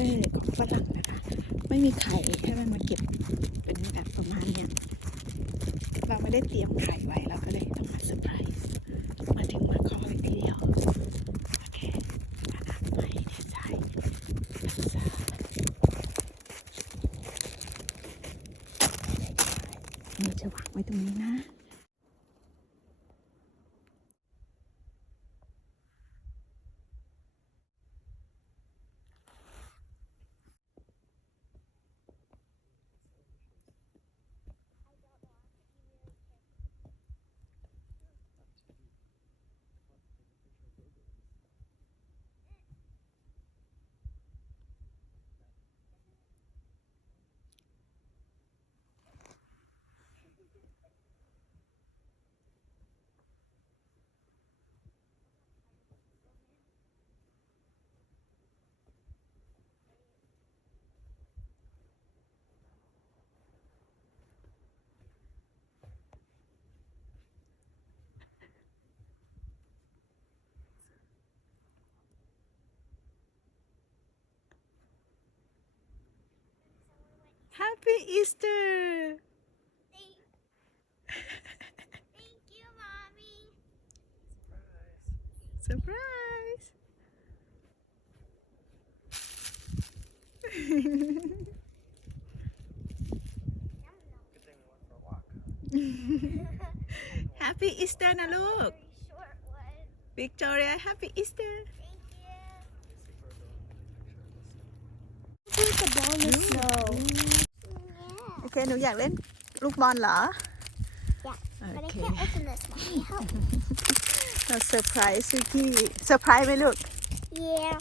อร์ของฝรั่งนะคะ ไม่มีไข่ให้มันมาเก็บเป็นแบบประมาณเนี้ยเราไม่ได้เตรียมไข่ไว้เราก็เลยต้องมาเซอร์ไพรส์มาถึงมาขอเลยทีเดียวโอเคมาอ่านใหม่เดี๋ยวใช้ภาษาเราจะวางไว้ตรงนี้นะ Happy Easter! Thank, you, Mommy. Surprise! Surprise. happy Easter na look! Victoria, happy Easter! Thank you. It's ball of snow. โอเค หนูอยากเล่นลูกบอลเหรอ Yeah, โอ But I เค can't open this, Mommy. Help. เราเซอร์ไพรส์ซิกี้เซอร์ไพรส์ไหมลูก yeah.